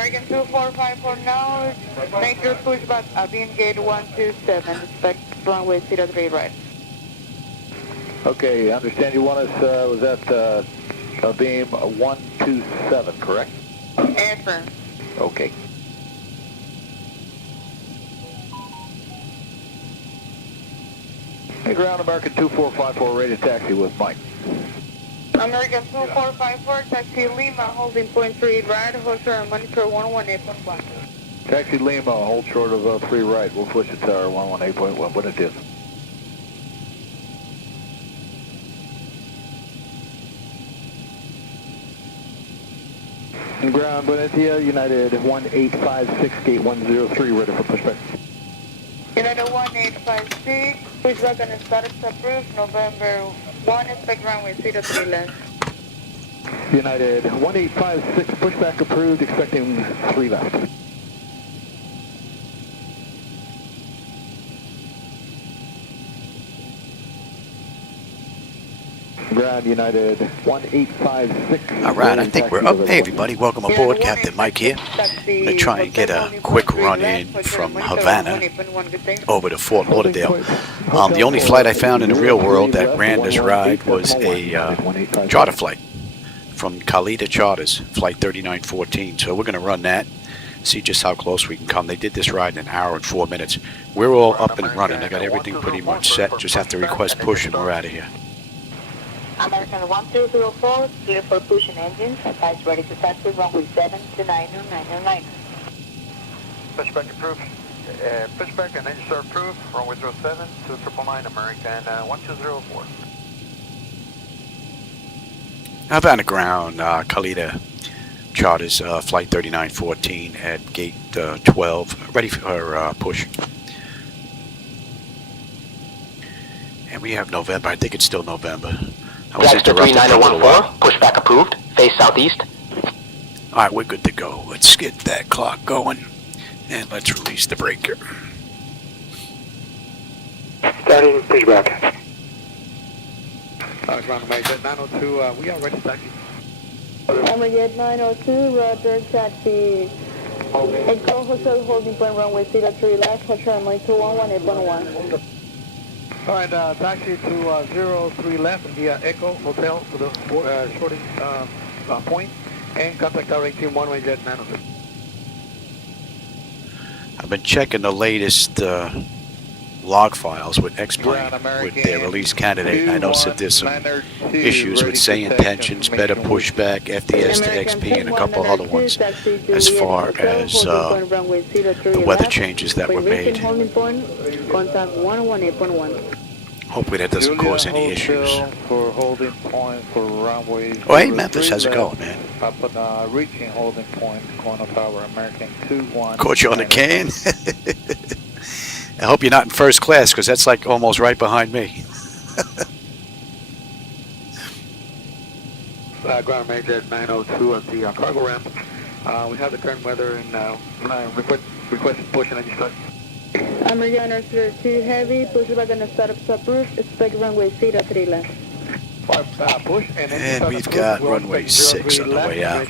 American 2454 now, major pushback, Avian gate 127, expect runway 03 right. Okay, I understand you want us, was that beam 127, correct? Affirm. Okay. Hey, ground American 2454, ready to taxi with Mike. American 2454, taxi Lima, holding point 3 right, hold short and monitor 118.1. Taxi Lima, hold short of 3 right, we'll push it to our 118.1 when it is. Ground Buenatia, United 1856, gate 103, ready for pushback. United 1856, pushback and status approved, November 1, expect runway 03 left. United 1856, pushback approved, expecting 3 left. Ground United 1856. All right, I think we're up. Hey, everybody, welcome aboard. Captain Mike here. I'm going to try and get a quick run in from Havana over to Fort Lauderdale. The only flight I found in the real world that ran this ride was a charter flight from Kalitta Charters Flight 3914. So we're going to run that, see just how close we can come. They did this ride in an hour and 4 minutes. We're all up and running. I got everything pretty much set. Just have to request push and we're out of here. American 1204, clear for push and engines, advice ready to taxi, runway 7 to 90909. Pushback approved. Pushback and engines are approved, runway 07 to 999, American 1204. Havana ground, Kalitta Charters Flight 3914 at gate 12, ready for push. And we have November, I think it's still November. Vector 39014, pushback approved, face southeast. Alright, we're good to go. Let's get that clock going and let's release the breaker. Starting pushback. Ground Major 902, we are ready to taxi. American 902, roger, taxi. Echo Hotel holding point runway 03 left, hotel monitor 118.1. All right, taxi to 03 left via Echo Hotel to the shorting point and contact our 18 one-way jet 902. I've been checking the latest log files with X-Plane with their release candidate. I noticed that there's some issues with SayIntentions, better pushback, FDS to XP, and a couple other ones as far as the weather changes that were made. Hopefully that doesn't cause any issues. For holding point for runway. Oh, hey, Memphis, how's it going, man? Up and reaching holding point, corner tower, American 21. Caught you on the can? I hope you're not in first class, because that's like almost right behind me. Ground Major 902 at the cargo ramp. We have the current weather and requesting push and engine start. American 02 heavy, pushback and startups approved, expect runway 03 left. Push and engine And we've got runway 6 on the way out.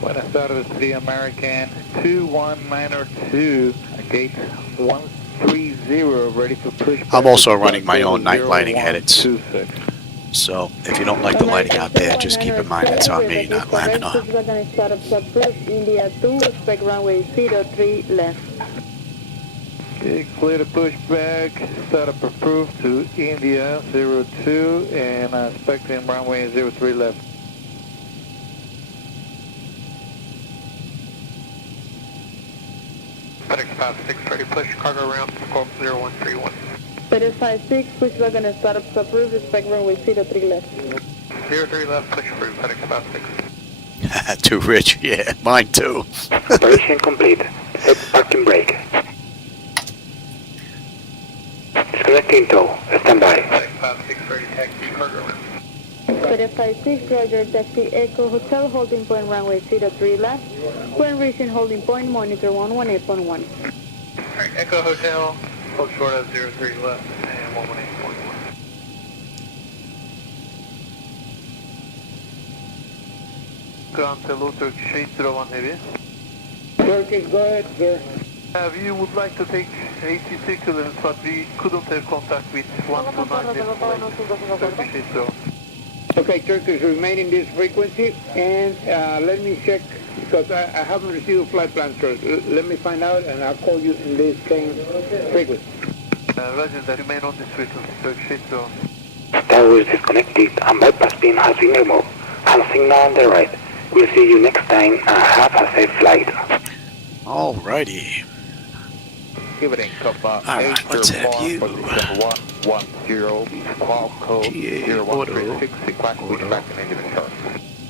Buenas tardes, the American 21902, gate 130, ready to push. I'm also running my own night lighting edits. So if you don't like the lighting out there, just keep in mind it's on me, not Laminar. India 2, expect runway 03 left. Okay, clear to push back, startup approved to India 02 and expecting runway 03 left. FedEx 56, ready push, cargo ramp, scope 0131. FedEx 56, pushback and startups approved, expect runway 03 left. 03 left, push approved, FedEx 56. Too rich, yeah, mine too. Operation complete. Set parking brake. Disconnecting tow. Stand by. FedEx 56, ready taxi, cargo ramp. FedEx 56, roger, taxi Echo Hotel, holding point runway 03 left. When reaching holding point, monitor 118.1. Alright, Echo Hotel, hold short of 03 left and 118.1. Hello, Turkish 801 Heavy. Turkish, go ahead, sir. We would like to take 86 clearance, but we couldn't have contact with 129 Turkish 801. Okay, Turkish, remain in this frequency, and let me check, because I haven't received a flight plan, sir. Let me find out, and I'll call you in this same frequency. Roger, that remain on this frequency, Turkish 801. That was disconnected and bypass beam has been removed. And signal on the right. We'll see you next time and have a safe flight. Alrighty. Give it in, Cuba. Alright, let's have you. 110, call code 0136, request pushback and engine start.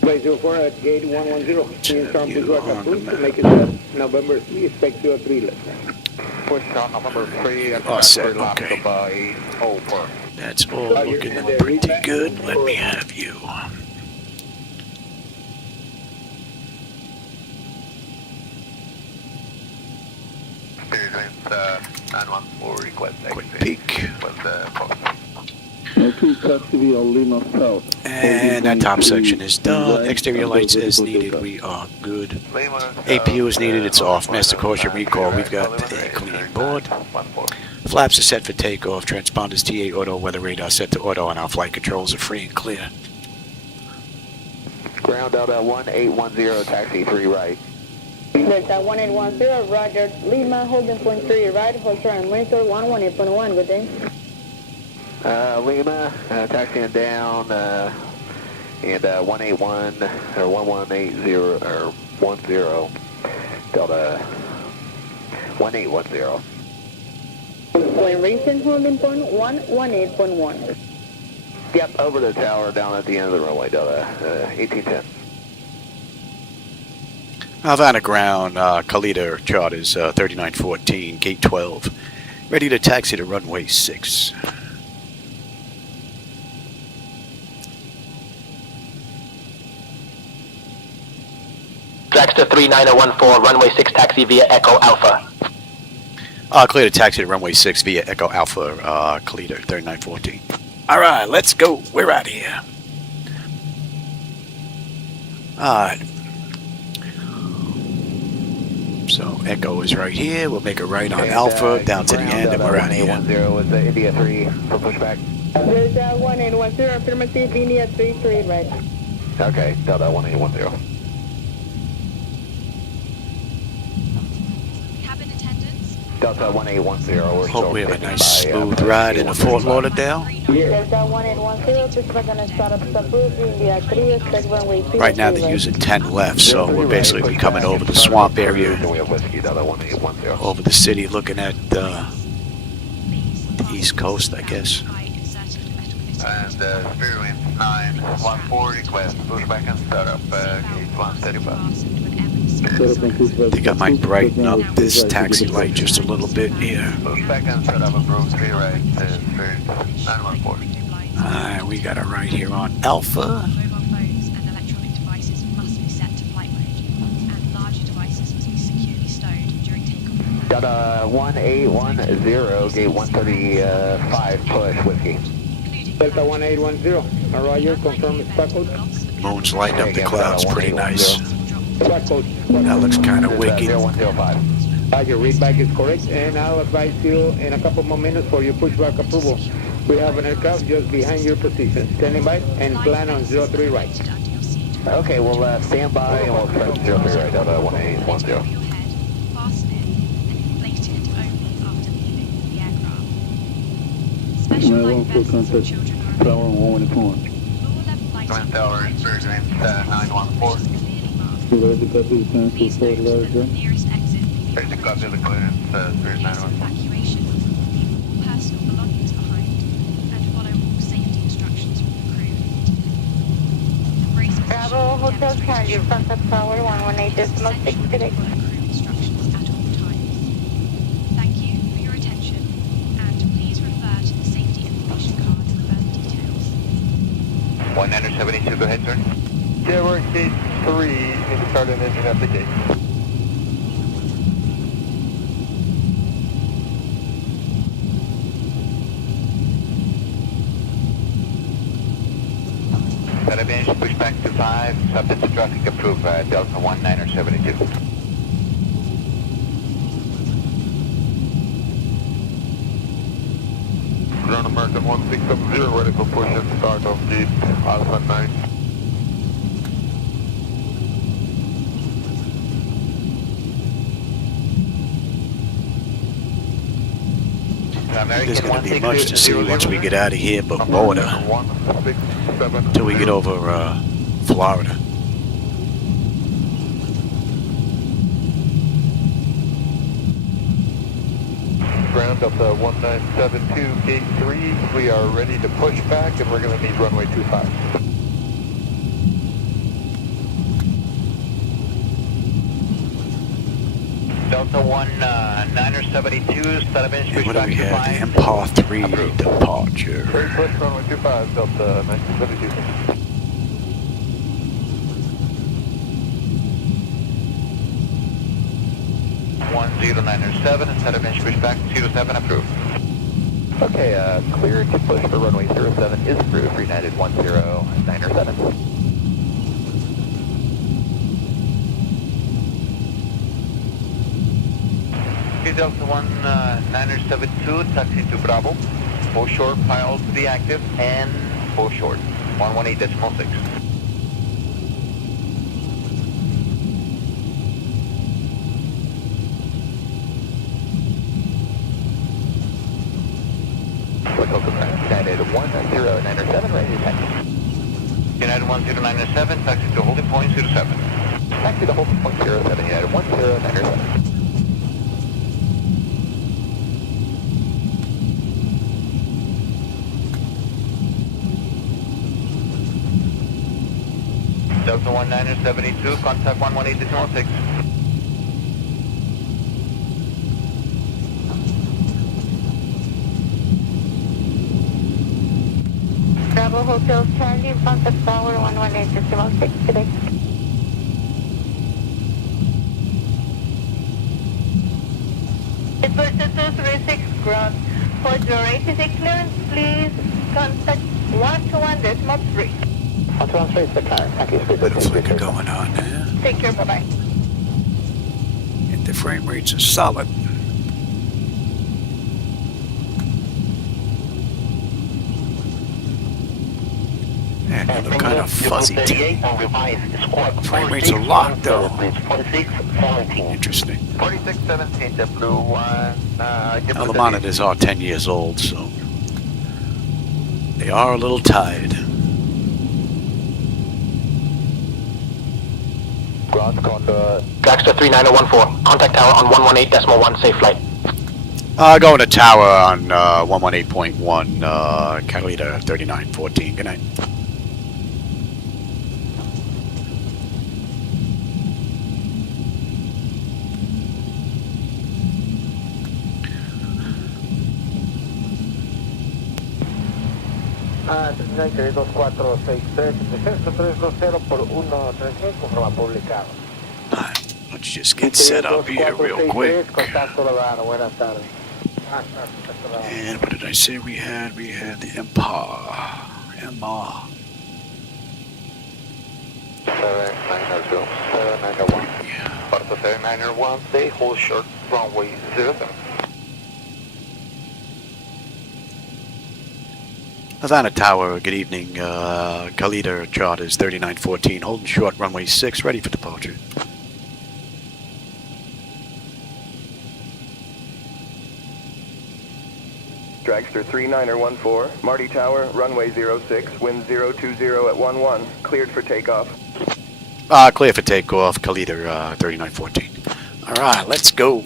Flight 04 at gate 110. Inform pushback approved to make it set November 3, expect 03 left. Push on November 3, Oh, set, okay. Cuba over. That's all looking pretty good. Let me have you. Spirit Winds 914 request Quick peek. Was And that top section is done. Exterior lights as needed. We are good. APU is needed. It's off. Master caution recall. We've got a clean board. Flaps are set for takeoff. Transponders TA auto. Weather radar set to auto. And our flight controls are free and clear. Ground out at 1810, taxi 3 right. Delta 1810, Roger, Lima, holding point 3 right, hold short and monitor 118.1, good day. Lima, taxiing down, and 181, or 1180, or 10, Delta 1810. When racing, holding point 118.1. Yep, over the tower, down at the end of the runway, Delta 1810. Havana ground, Kalitta Charters 3914, gate 12. Ready to taxi to runway 6. Dragster 39014, runway 6 taxi via Echo Alpha. Clear to taxi to runway 6 via Echo Alpha, Kalitta 3914. Alright, let's go. We're out of here. Alright. So Echo is right here. We'll make a right on Alpha, down to the end, and we're out of here. 1810 was India 3 for pushback. There's 1810, affirmative, India 3, straight right. Okay, Delta 1810. Cabin attendants. Delta 1810, we're Hope we have a still nice standing smooth by, ride into Fort Lauderdale. Delta 1810, pushback on a startup approved, India 3, expect runway 3. Right now they're using 10 left, so we're basically coming over the swamp area, We have whiskey, Delta 1810. over the city, looking at the east coast, I guess. And Spirit Wind 914, request pushback and startup, gate 135. I think I might brighten up this taxi light just a little bit here. Pushback and startup approved, 3 right, Spirit 914. Alright, we got a right here on Alpha. Mobile phones and electronic devices must be set to flight mode, and larger devices must be securely stowed during takeoff. Delta 1810, gate 135, push, whiskey. Delta 1810, Roger, confirm spot code. Moon's lighting up the clouds pretty nice. Spot code. That looks kind of wicked. 0105. Your readback is correct, and I'll advise you in a couple more minutes for your pushback approval. We have an aircraft just behind your position. Standing by and plan on 03 right. Okay, we'll stand by and we'll start 03 right, Delta 1810. Fasten in and inflate it only after leaving the aircraft. Special life vests for children are available. Floor level lighting. Twin Tower, Spirit Wind 914. Please note that the nearest exit may be There's a copy of the clearance, Spirit 914. evacuation. Leave all personal belongings behind and follow all safety instructions from the crew. Embrace Bravo, Hotel Charlie, contact tower 118.6 today. crew instructions at all times. Thank you for your attention, and please refer to the safety information card for further details. 172, go ahead, sir. Yeah, we're at gate 3, need to start an engine at the gate. Inch, push back to 5, subject to traffic approved, Delta 1972. Ground American 1670, ready for push and start off gate Alpha 9. There's going to be much to see once we get out of here, but border till we get over Florida. Ground up to 1972, gate 3. We are ready to push back and we're going to need runway 25. Delta 1972, 7 inch, push What do back we to have? 5. The MPAR 3 departure. Ready push runway 25, Delta 1972. One 0907, 7 inch, push back 07, approved. Okay, cleared to push for runway 07 is approved, United 1097. Delta 1972, taxi to Bravo. Full short, piles to be active, and full short, 118.6. United 1097, ready to taxi. United 1097, taxi to holding point 07. Taxi to holding point 07, United 1097. Delta 1972, contact 118.6. Bravo Hotel Charlie, contact tower 118.6 today. It's for 236 ground. For your ATC clearance, please contact 121.3. 113 is the car. Thank you. Bit of flicker going on there. Take care, bye-bye. And the frame rates are solid. And they look kind of fuzzy too. Frame rates are locked though. Interesting. 4617, the blue one. Now the monitors are 10 years old, so they are a little tired. Dragster 39014, contact tower on 118.1, safe flight. Going to tower on 118.1, Kalitta 3914. Good night. United 2463, descenso 320 por 136, confirma publicado. Let's just get set up here real quick. Contacto La Habana, buenas tardes. And what did I say we had? We had the MPAR. 7902, 7901. Yeah. Part of 7901, they hold short runway 07. Havana Tower, good evening. Kalitta Charters 3914, holding short runway 6, ready for departure. Dragster 3914, Marty Tower, runway 06, wind 020 at 11, cleared for takeoff. Clear for takeoff, Kalitta 3914. Alright, let's go.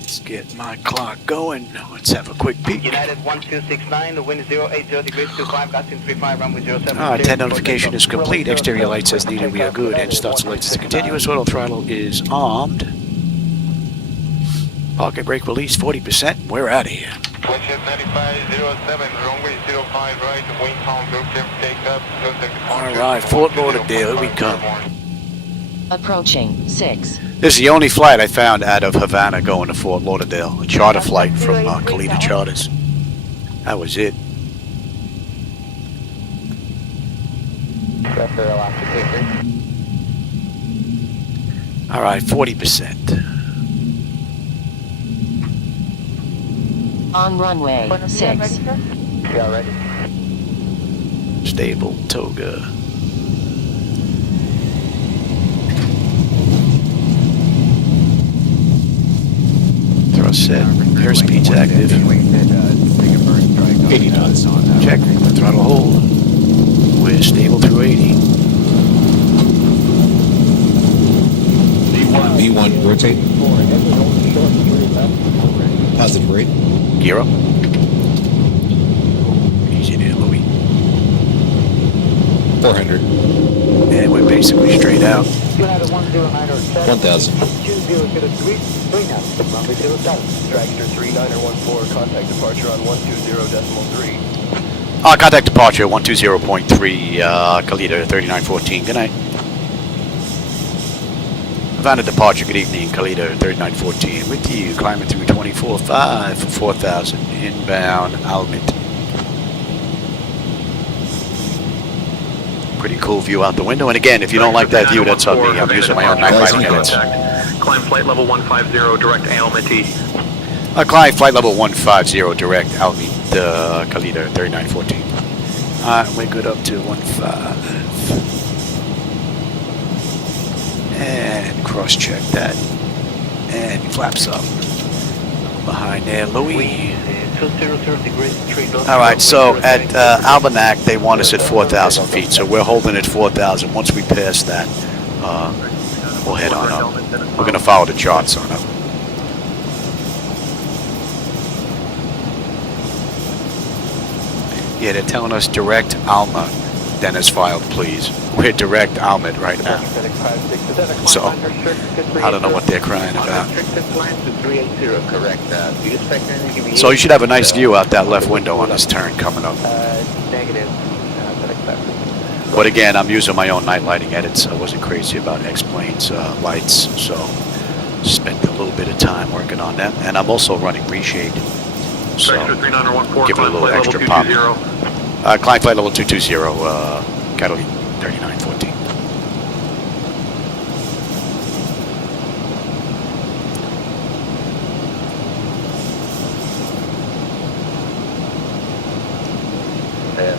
Let's get my clock going. Let's have a quick peek. United 1269, the wind is 080 degrees 25, gusting 35, runway 07. 10 notification is complete. Exterior lights as needed. We are good. And starts lights is continuous. Auto throttle is armed. Parking brake release 40%. We're out of here. Windshield 9507, runway 05 right, wind counter, clear for takeoff. All right, Fort Lauderdale. Here we come. Approaching 6. This is the only flight I found out of Havana going to Fort Lauderdale. A charter flight from Kalitta Charters. That was it. Alright, 40%. On runway 6. Yeah, ready. Stable, toga. Thrust set, airspeed's active. 80 knots. Check, throttle hold. We're stable through 80. V1, rotate. Positive rate. Gear up. Easy there, Louis. 400. And we're basically straight out. 1,000. Dragster 3914, contact departure on 120.3. Contact departure 120.3, Kalitta 3914. Good night. Havana departure, good evening, Kalitta 3914. With you, climbing through 24.5 for 4,000. Inbound, Almit. Pretty cool view out the window. And again, if you don't like that view, that's on me. I'm using my own night lighting units. Climb flight level 150, direct Almaty. Climb flight level 150, direct Almit, Kalitta 3914. Alright, we're good up to 15. And cross check that. And flaps up. Behind there, Louis. Alright, so at Albanac, they want us at 4,000 feet, so we're holding at 4,000. Once we pass that, we'll head on up. We're going to follow the charts on up. Yeah, they're telling us direct Alma. Dennis filed, please. We're direct Almit right now. So, I don't know what they're crying about. So you should have a nice view out that left window on this turn coming up. But again, I'm using my own night lighting edits. I wasn't crazy about X-Plane's lights, so spent a little bit of time working on that. And I'm also running reshade. So, give it a little extra pop. Climb flight level 220, Catalina 3914.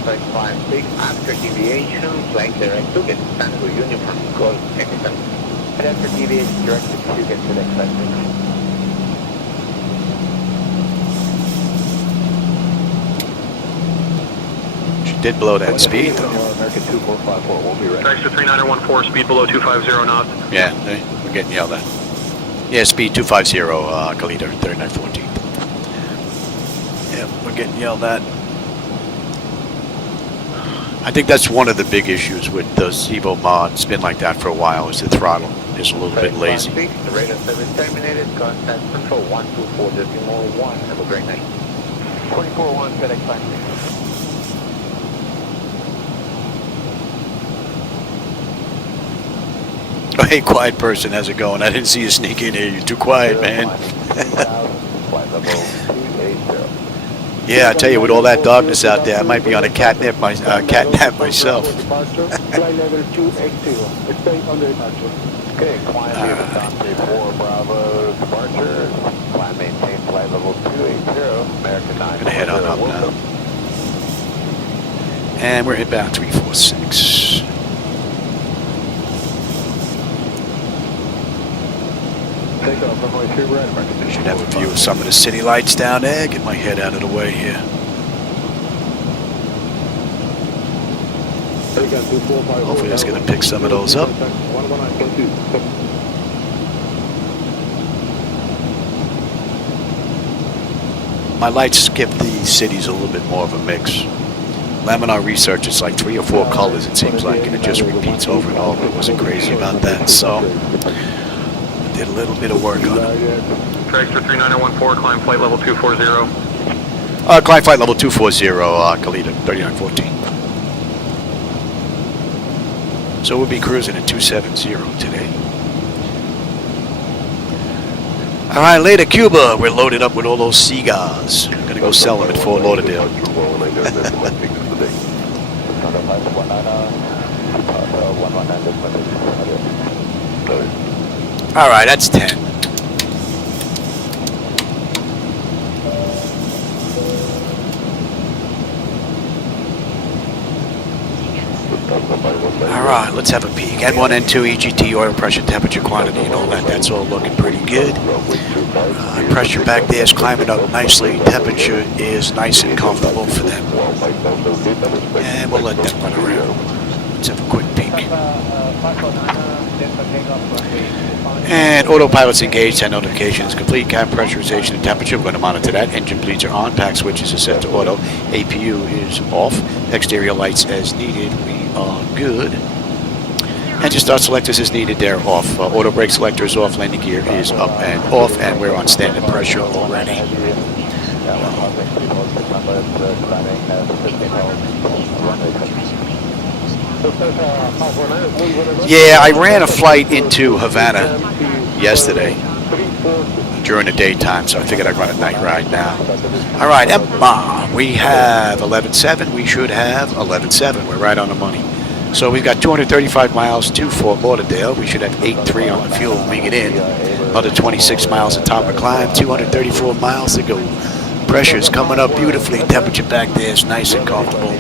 Flight 56, after deviation, flight direct to get standard uniform, call technical. After deviation, direct to get to the next Did blow that speed though. American 2454, we'll be ready. Dragster 3914, speed below 250 knots. Yeah, we're getting yelled at. Yeah, speed 250, Kalitta 3914. Yeah, we're getting yelled at. I think that's one of the big issues with the ZiboMod. It's been like that for a while, is the throttle is a little bit lazy. The radar service terminated, contact control 124.1, have a great night. 24-1, FedEx 56. Hey, quiet person, how's it going? I didn't see you sneak in here. You're too quiet, man. Yeah, I tell you, with all that darkness out there, I might be on a catnap myself. Okay, climb Dante 4 Bravo departure. Climb maintain flight level 280, American 9. Gonna head on up now. And we're inbound 346. Should have a view of some of the city lights down there. Get my head out of the way here. Hopefully that's going to pick some of those up. My lights give the cities a little bit more of a mix. Laminar research, it's like 3 or 4 colors, it seems like, and it just repeats over and over. I wasn't crazy about that, so did a little bit of work on it. Dragster 3914, climb flight level 240. Climb flight level 240, Kalitta 3914. So we'll be cruising at 270 today. All right, later, Cuba. We're loaded up with all those cigars. We're gonna go sell them at Fort Lauderdale. All right, that's 10. All right, let's have a peek. N1, N2, EGT, oil pressure, temperature, quantity, and all that. That's all looking pretty good. Pressure back there is climbing up nicely. Temperature is nice and comfortable for them. And we'll let them run around. Let's have a quick peek. And autopilot's engaged, 10 notifications complete, cabin pressurization and temperature. We're going to monitor that. Engine bleeds are on, pack switches are set to auto, APU is off, exterior lights as needed. We are good. Engine start selectors as needed, they're off. Auto brake selector is off, landing gear is up and off, and we're on standard pressure already. Yeah, I ran a flight into Havana yesterday during the daytime, so I figured I'd run a night ride now. All right, Emma, we have 11.7. We should have 11.7. We're right on the money. So we've got 235 miles to Fort Lauderdale. We should have 8.3 on the fuel when we get in. Another 26 miles of top of climb, 234 miles to go. Pressure's coming up beautifully. Temperature back there is nice and comfortable.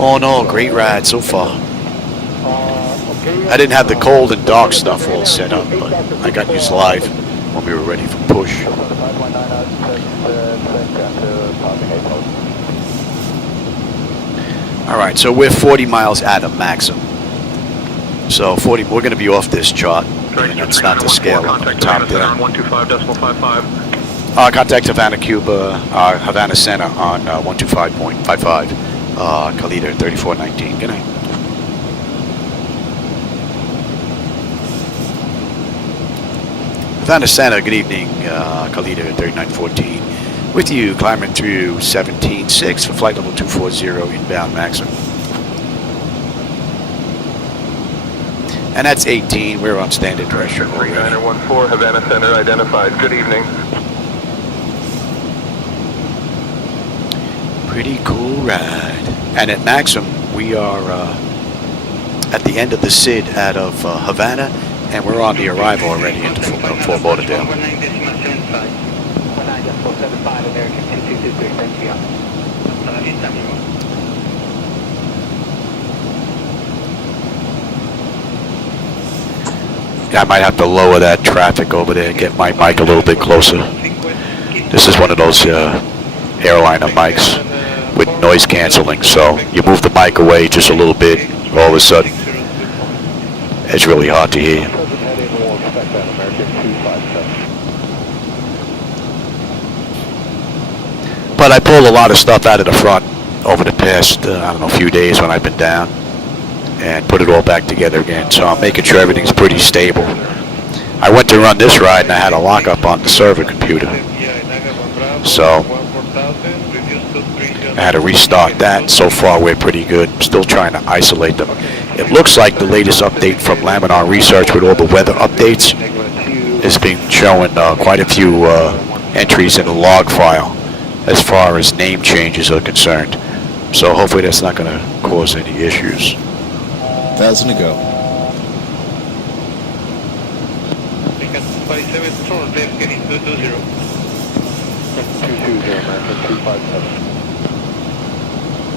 All in all, great ride so far. I didn't have the cold and dark stuff all set up, but I got used live when we were ready for push. All right, so we're 40 miles out of maximum. So 40, we're going to be off this chart. And that's not the scale on the top there. 125.55. Contact Havana, Cuba, Havana Center on 125.55. Kalitta 3419. Good night. Havana Center, good evening. Kalitta 3914. With you, climbing through 17.6 for flight level 240 inbound maximum. And that's 18. We're on standard pressure. 3914, Havana Center identified. Good evening. Pretty cool ride. And at maximum, we are at the end of the SID out of Havana, and we're on the arrival already into Fort Lauderdale. Yeah, I might have to lower that traffic over there and get my mic a little bit closer. This is one of those airliner mics with noise canceling, so you move the mic away just a little bit, all of a sudden it's really hard to hear you. But I pulled a lot of stuff out of the front over the past, I don't know, few days when I've been down, and put it all back together again, so I'm making sure everything's pretty stable. I went to run this ride and I had a lockup on the server computer, so I had to restart that. So far we're pretty good. I'm still trying to isolate them. It looks like the latest update from Laminar Research with all the weather updates has been showing quite a few entries in the log file as far as name changes are concerned. So hopefully that's not going to cause any issues. 1,000 to go.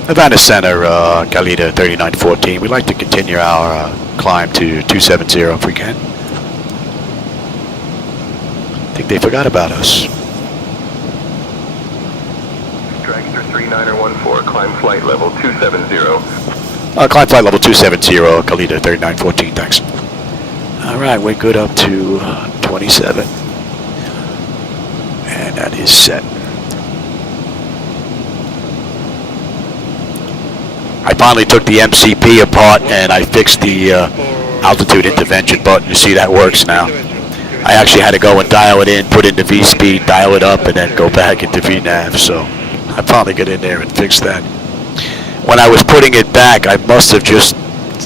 Havana Center, Kalitta 3914. We'd like to continue our climb to 270 if we can. I think they forgot about us. Dragster 3914, climb flight level 270. Climb flight level 270, Kalitta 3914, thanks. All right, we're good up to 27. And that is set. I finally took the MCP apart and I fixed the altitude intervention button. You see that works now. I actually had to go and dial it in, put in the V-speed, dial it up, and then go back into VNAV. So I finally got in there and fixed that. When I was putting it back, I must have just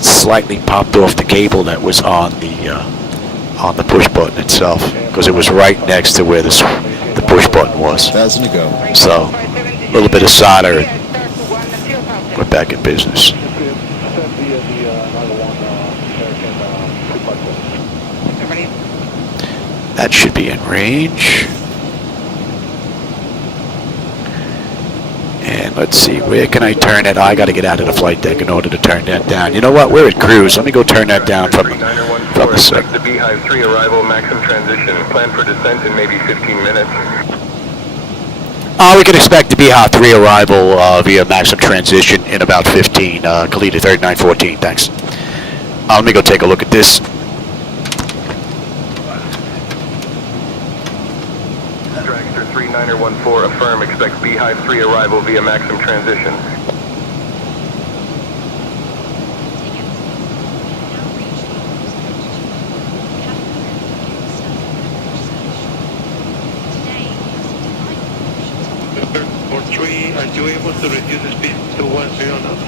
slightly popped off the cable that was on the push button itself, because it was right next to where the push button was. 1,000 to go. So a little bit of solder, and we're back in business. That should be in range. And let's see, where can I turn it? I got to get out of the flight deck in order to turn that down. You know what? We're at cruise. Let me go turn that down from the set. The Beehive 3 arrival, maximum transition. Plan for descent in maybe 15 minutes. We can expect the Beehive 3 arrival via maximum transition in about 15. Kalitta 3914, thanks. Let me go take a look at this. Dragster 3914, affirm, expect Beehive 3 arrival via maximum transition. Are you able to reduce the speed to 10 knots?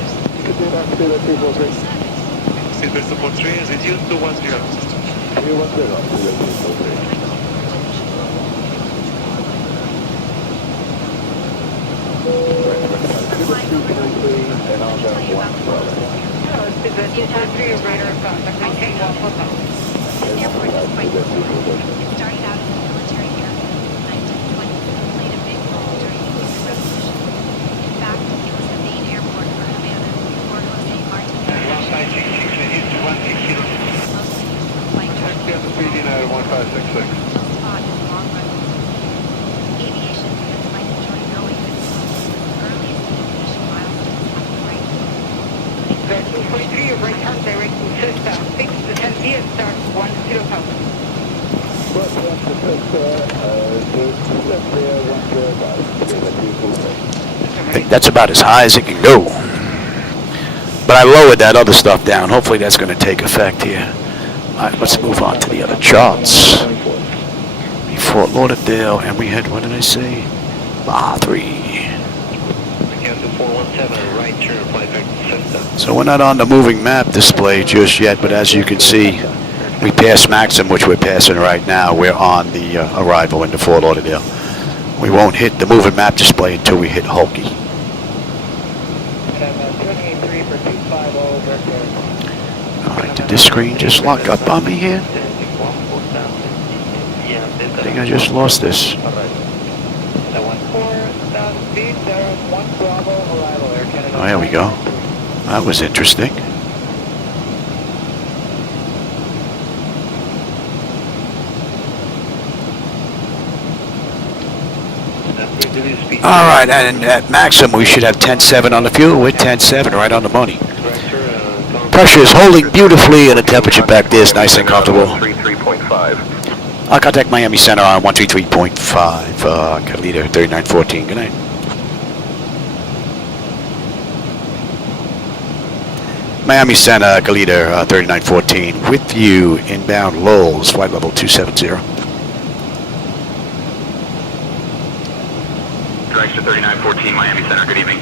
Silver Support 3 is reduced to 10 knots. I think that's about as high as it can go. But I lowered that other stuff down. Hopefully that's going to take effect here. Alright, let's move on to the other charts. Fort Lauderdale, and we had, what did I say? MUHA 3. So we're not on the moving map display just yet, but as you can see, we passed Maxim, which we're passing right now. We're on the arrival into Fort Lauderdale. We won't hit the moving map display until we hit Hulky. Alright, did this screen just lock up on me here? I think I just lost this. Oh, there we go. That was interesting. Alright, and at Maxim we should have 10.7 on the fuel. We're 10.7, right on the money. Pressure is holding beautifully and the temperature back there is nice and comfortable. I'll contact Miami Center on 133.5, Kalitta 3914. Good night. Miami Center, Kalitta 3914, with you, inbound Lowell's, flight level 270. Dragster 3914, Miami Center, good evening.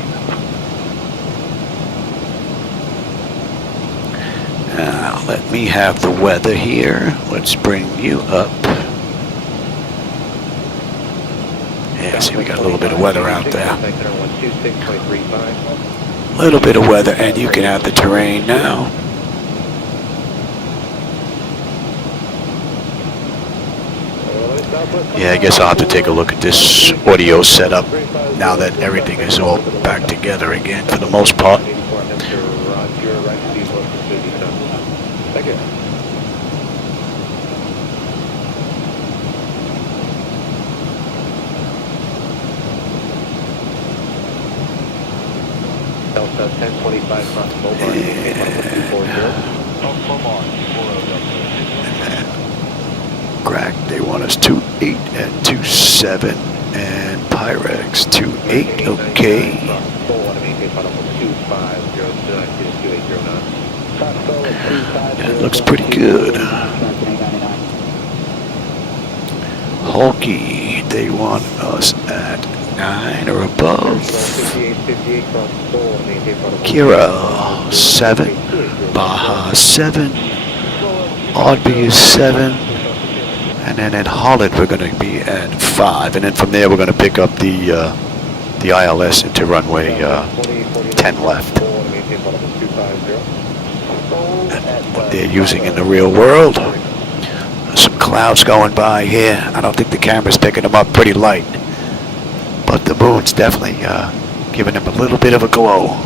Let me have the weather here. Let's bring you up. Yeah, see, we got a little bit of weather out there. A little bit of weather, and you can have the terrain now. Yeah, I guess I'll have to take a look at this audio setup now that everything is all back together again for the most part. Delta 1025 cross Beaumont, Crack, they want us 28 and 27, and Pyrex 28, okay. That looks pretty good. Hulky, they want us at 9 or above. Kira 7, Baja 7, Audrey is 7, and then at Holland we're going to be at 5, and then from there we're going to pick up the ILS into runway 10 left. And what they're using in the real world. Some clouds going by here. I don't think the camera's picking them up, pretty light. But the moon's definitely giving them a little bit of a glow.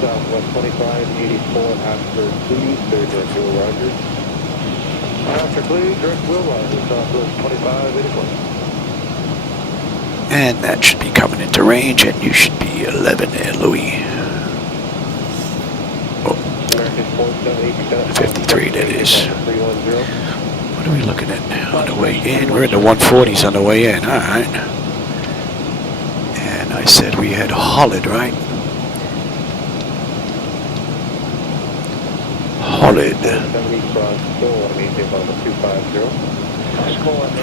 Southwest 25, 84, after please, direct Will Rogers. After please, direct Will Rogers, Southwest 25, 84. And that should be coming into range, and you should be 11 there, Louis. Oh, 53, that is. What are we looking at now? On the way in, we're in the 140s on the way in, alright. And I said we had Holland, right? Holland.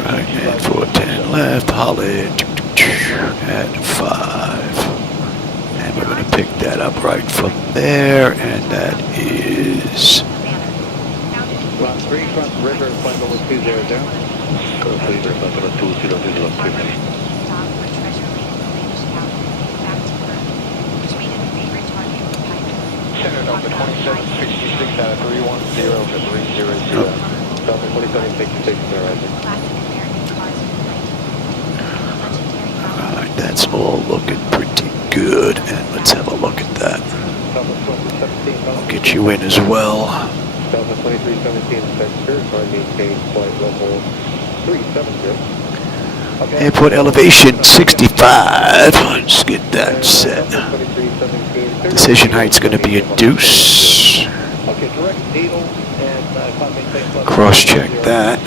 Right, and 410 left, Holland at 5. And we're going to pick that up right from there, and that is... Lot 3, front river, flight level 200. Go please, flight level 200. Center Delta 2766 out of 310 to 300. Delta 2766, Alright, that's all looking pretty good, and let's have a look at that. I'll get you in as well. Delta 2317 Vector, maintain flight level 370. Airport elevation 65. Let's get that set. Decision height's going to be a deuce. Cross check that.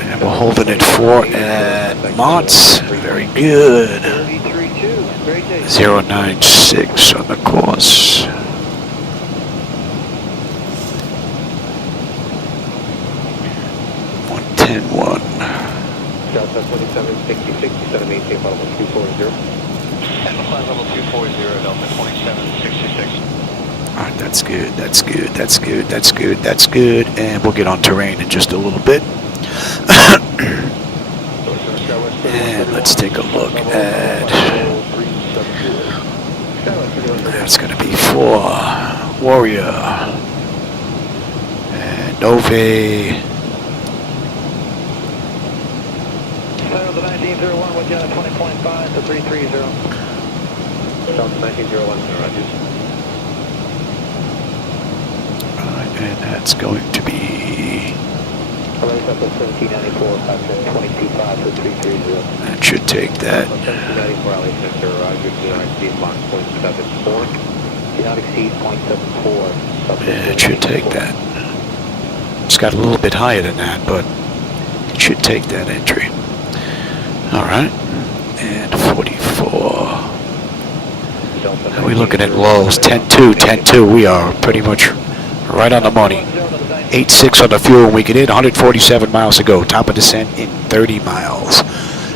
And we're holding it 4 at Mott's. Very good. 096 on the course. Delta 2766, set a maintain level 240. And the flight level 240, Delta 2766. Alright, that's good, that's good, that's good, that's good, that's good. And we'll get on terrain in just a little bit. And let's take a look at... That's going to be 4 Warrior. And Nove... Delta 1901 with you on 20.5 to 330. Delta 1901, Rogers. Alright, and that's going to be... Delta 1794, 22.5 to 330. That should take that. 1794, LA Center, Rogers, do not exceed Mach 0.74. Do not exceed 0.74. Yeah, it should take that. It's got a little bit higher than that, but it should take that entry. Alright, and 44. Are we looking at lows? 10-2, 10-2. We are pretty much right on the money. 8.6 on the fuel when we get in, 147 miles to go. Top of descent in 30 miles.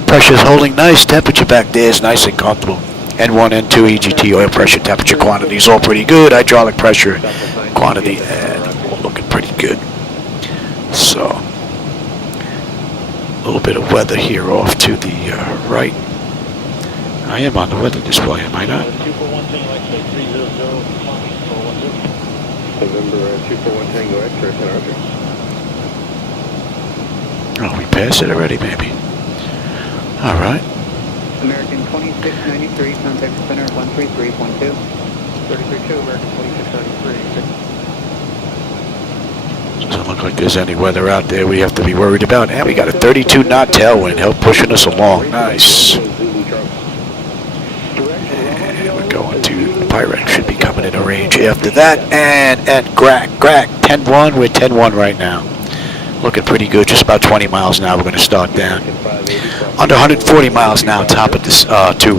Pressure's holding nice. Temperature back there is nice and comfortable. N1, N2, EGT, oil pressure, temperature, quantities, all pretty good. Hydraulic pressure, quantity, and all looking pretty good. So... a little bit of weather here off to the right. I am on the weather display, am I not? Oh, we passed it already, maybe. All right. American 2693, contact center 133.2. 332, American 2693. Doesn't look like there's any weather out there we have to be worried about. And we got a 32 knot tailwind, help pushing us along. Nice. And we're going to the Pyrex, should be coming into range after that. And at Grack, 10-1, we're 10-1 right now. Looking pretty good, just about 20 miles an hour. We're going to start down. Under 140 miles now, top of this to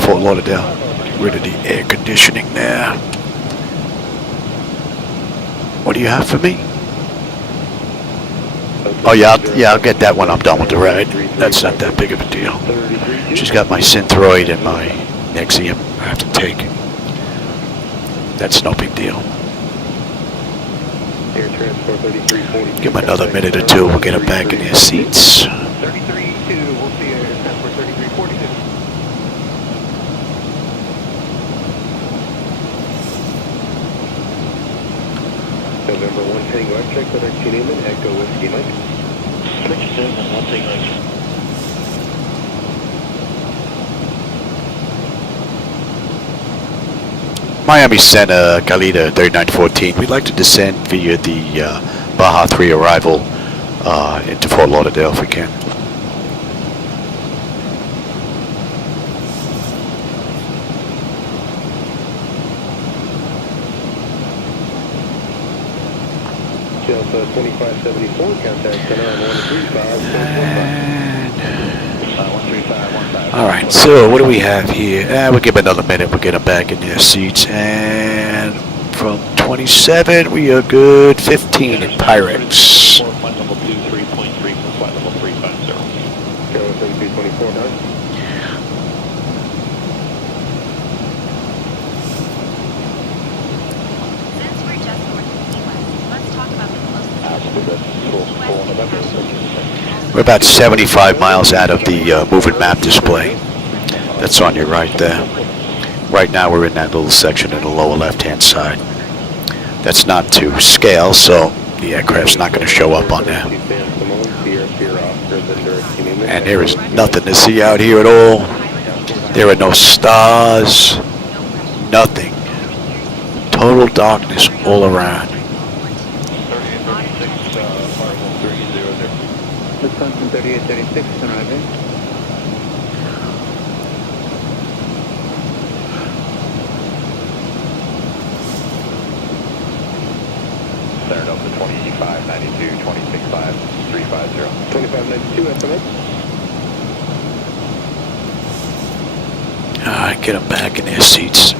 Fort Lauderdale. Get rid of the air conditioning there. What do you have for me? Oh yeah, I'll get that when I'm done with the ride. That's not that big of a deal. She's got my Synthroid and my Nexium I have to take. That's no big deal. Give them another minute or two, we'll get them back in their seats. 33-2, we'll see you at transport 3342. November 1 Tango X-Ray, Quebec Newman, Echo Whiskey Mike. 67 and 1 Tango X-Ray. Miami Center, Kalitta 3914. We'd like to descend via the Baja 3 arrival into Fort Lauderdale if we can. Delta 2574, contact center on 135. All right, so what do we have here? We'll give it another minute. We'll get them back in their seats. And from 27, we are good. 15 in Pyrex. Flight level 23.3 for flight level 350. Go 3224, now. Since we're just north of Key West, let's talk about the closest. We're about 75 miles out of the moving map display. That's on your right there. Right now we're in that little section in the lower left-hand side. That's not to scale, so the aircraft's not going to show up on there. And there is nothing to see out here at all. There are no stars, nothing. Total darkness all around. Wisconsin 3836, arriving. Center Delta 2592, 265, 350. 2592, estimate. All right, get them back in their seats.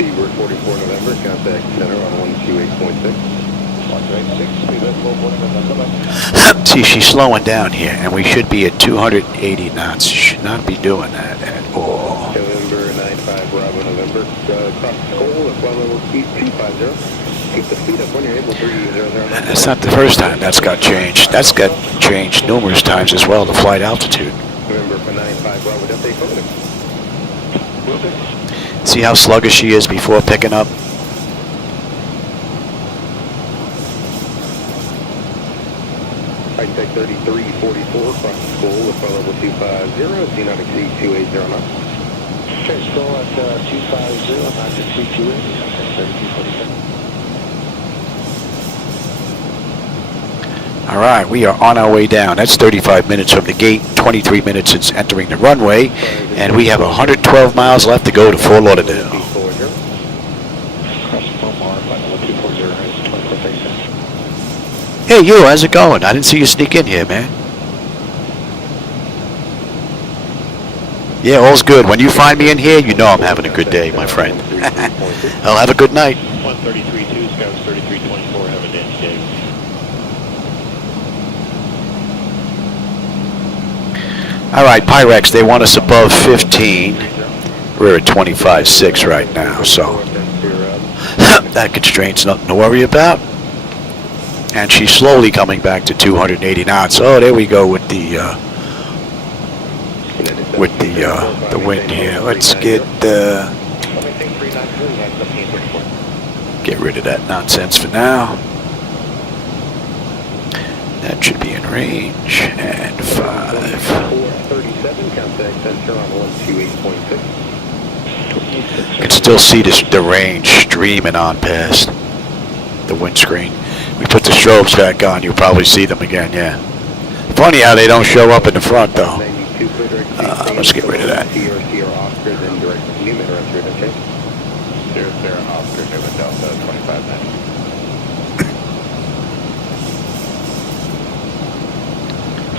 Seabird 44 November, contact center on 128.6. See, she's slowing down here, and we should be at 280 knots. Should not be doing that at all. November 95 Bravo November, cross Cole at flight level speed 250. Keep the speed up when you're able, 300. That's not the first time that's got changed. That's got changed numerous times as well, the flight altitude. November for 95 Bravo Delta, affirmative. See how sluggish she is before picking up? High-tech 3344, cross Cole at flight level 250, do not exceed 280 knots. Okay, Cole at 250, not to exceed 280, 3247. All right, we are on our way down. That's 35 minutes from the gate, 23 minutes since entering the runway, and we have 112 miles left to go to Fort Lauderdale. Hey, you, how's it going? I didn't see you sneak in here, man. Yeah, all's good. When you find me in here, you know I'm having a good day, my friend. I'll have a good night. 133.2, Scouts 3324, have a dandy day. All right, Pyrex, they want us above 15. We're at 25.6 right now, so that constraint's nothing to worry about. And she's slowly coming back to 280 knots. Oh, there we go with the wind here. Let's get rid of that nonsense for now. That should be in range. And 5. 437, contact center on 128.6. You can still see the range streaming on past the windscreen. We put the strobes back on, you'll probably see them again, yeah. Funny how they don't show up in the front, though. Let's get rid of that.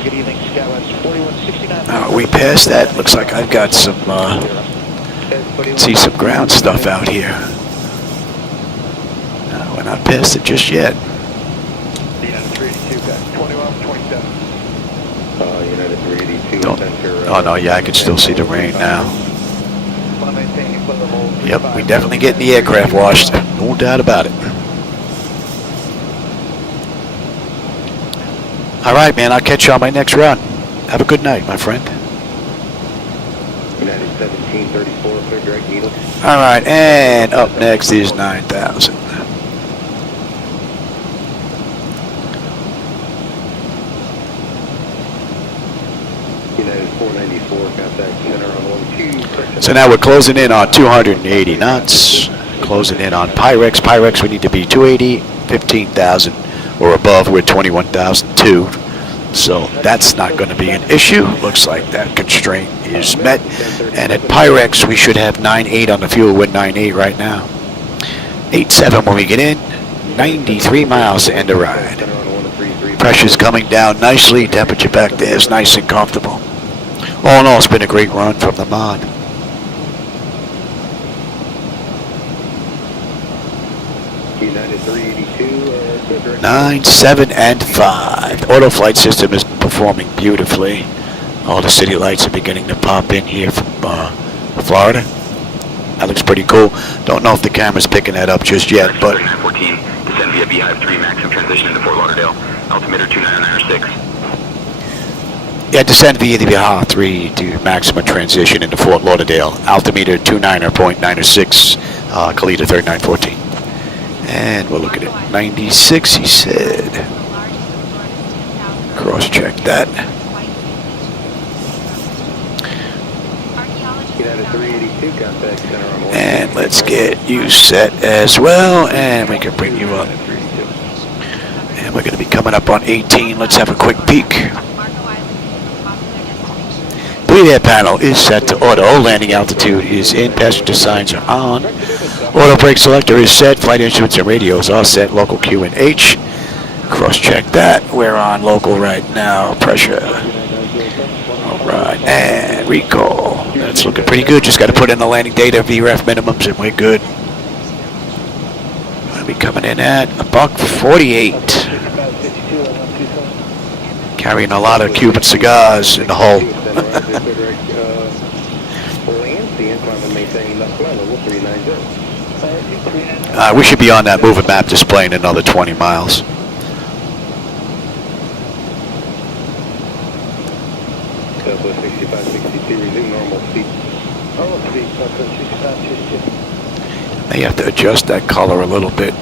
Good evening, Skyline 4169. We passed that. Looks like I've got some, see some ground stuff out here. We're not past it just yet. United 382, got 21, 27. United 382. Oh no, yeah, I can still see the rain now. Yep, we definitely getting the aircraft washed. No doubt about it. All right, man, I'll catch you on my next run. Have a good night, my friend. United 1734, clear direct needle. All right, and up next is 9,000. United 494, contact center on 12. So now we're closing in on 280 knots. Closing in on Pyrex. Pyrex, we need to be 280, 15,000 or above. We're 21,002. So that's not going to be an issue. Looks like that constraint is met. And at Pyrex, we should have 9.8 on the fuel. We're 9.8 right now. 8.7 when we get in. 93 miles to end the ride. Pressure's coming down nicely. Temperature back there is nice and comfortable. All in all, it's been a great run from the mod. United 382, 9, 7, and 5. The auto flight system is performing beautifully. All the city lights are beginning to pop in here from Florida. That looks pretty cool. Don't know if the camera's picking that up just yet, but 3914, descend via Beehive 3 maximum transition into Fort Lauderdale. Altimeter 2996. yeah, descend via the Beehive 3 to maximum transition into Fort Lauderdale. Altimeter 29.906, Kalitta 3914. And we're looking at 96, he said. Cross-check that. United 382, contact center on 1. And let's get you set as well, and we can bring you up. And we're going to be coming up on 18. Let's have a quick peek. Bleed air panel is set to auto. Landing altitude is in. Passenger signs are on. Auto brake selector is set. Flight instruments and radios are set. Local Q and H. Cross-check that. We're on local right now. Pressure. All right, and recall. That's looking pretty good. Just got to put in the landing data, VREF minimums, and we're good. We'll be coming in at $1.48. Carrying a lot of Cuban cigars in the hull. We should be on that moving map display in another 20 miles. Now you have to adjust that color a little bit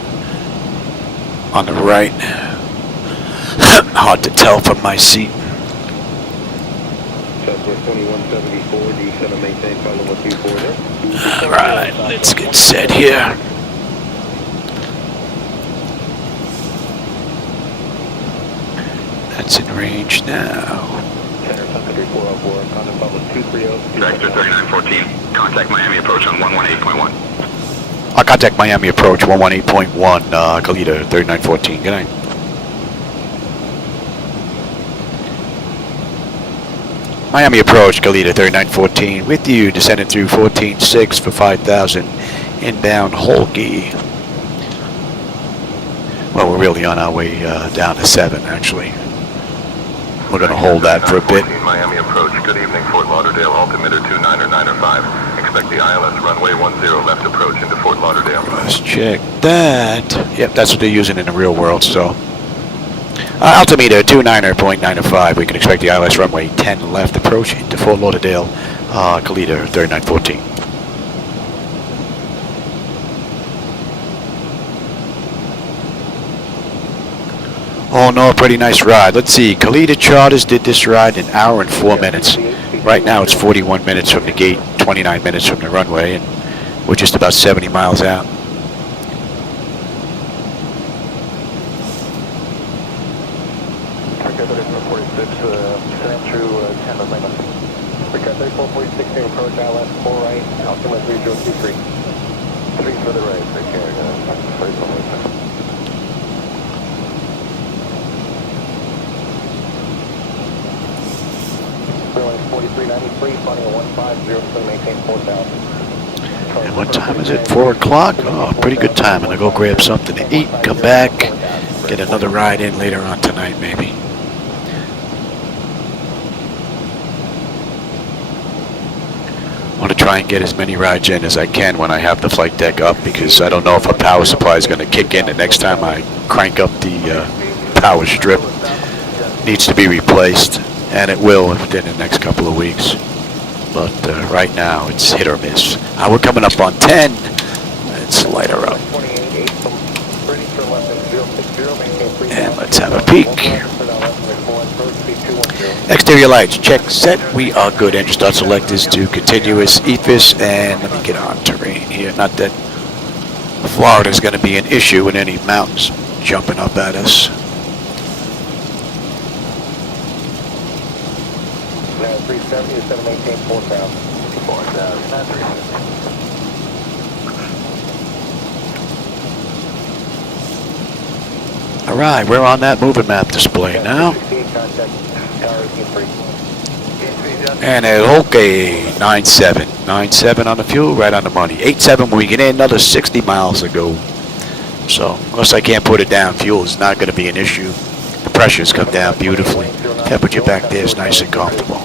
on the right. Hard to tell from my seat. Alright, let's get set here. That's in range now. Vector 3914, contact Miami approach on 118.1. I'll contact Miami approach 118.1, Kalitta 3914. Good night. Miami approach, Kalitta 3914, with you, descending through 14.6 for 5,000, inbound Holkey. Well, we're really on our way down to 7, actually. We're going to hold that for a bit. Miami approach, good evening, Fort Lauderdale, altimeter 2995. Expect the ILS runway 10 left approach into Fort Lauderdale. Let's check that. Yep, that's what they're using in the real world, so. Altimeter 29.95. We can expect the ILS runway 10 left approach into Fort Lauderdale, Kalitta 3914. Oh no, pretty nice ride. Let's see, Kalitta Charters did this ride in an hour and 4 minutes. Right now it's 41 minutes from the gate, 29 minutes from the runway, and we're just about 70 miles out. Approach ILS 4 right, altimeter 3023. 3 for the right, take care, Airline 4393, flying a 150, maintain 4,000. And what time is it? 4 o'clock? Oh, pretty good time. I'm going to go grab something to eat, come back, get another ride in later on tonight maybe. I want to try and get as many rides in as I can when I have the flight deck up, because I don't know if a power supply is going to kick in the next time I crank up the power strip. Needs to be replaced, and it will within the next couple of weeks. But right now it's hit or miss. We're coming up on 10. Let's light her up. And let's have a peek. Exterior lights, check, set. We are good. Engine start select is to continuous EFIS. And let me get on terrain here. Not that Florida is going to be an issue with any mountains jumping up at us. Now 370 is going to maintain 4,000. All right, we're on that moving map display now. And at okay, 9.7. 9.7 on the fuel, right on the money. 8.7 when we get in, another 60 miles to go. So, unless I can't put it down, fuel is not going to be an issue. The pressures come down beautifully. Temperature back there is nice and comfortable.